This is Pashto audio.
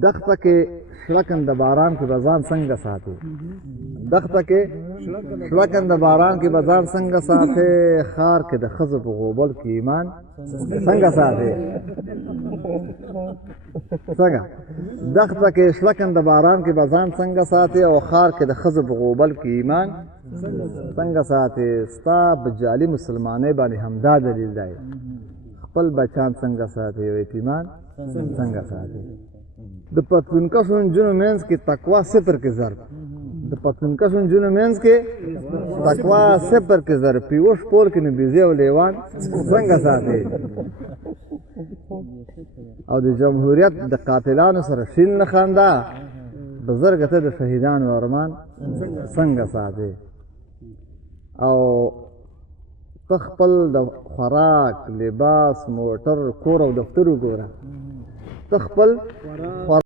دښته کې شړکن د باران کې بزان څنګه ساتي دښته کې شړکن د باران کې بزان څنګه ساتي خار کې د ښځو په غوبل کې ایمان څنګه ساتي څنګه دښته کې شړکن د باران کې بزان څنګه ساتي او خار کې د ښځو په غوبل کې ایمان څنګه ساتي ستا بجالي مسلمانۍ باندې همدا دلیل دی خپل بچان څنګه ساتي او یتیمان څنګه ساتي د پتلونکشو نجونو منځ کې تقوا صفر کې ضرب د پتلونکشو نجونو منځ کې تقوا صفر کې ضرب پیوش پول کې نبیزي او لیوان څنګه ساتي او د جمهوریت د قاتلانو سره شین نه خندا بزرګه ته د شهیدانو ارمان څنګه ساتي او تخپل د خوراک لباس موټر کور او دفتر وګوره تخپل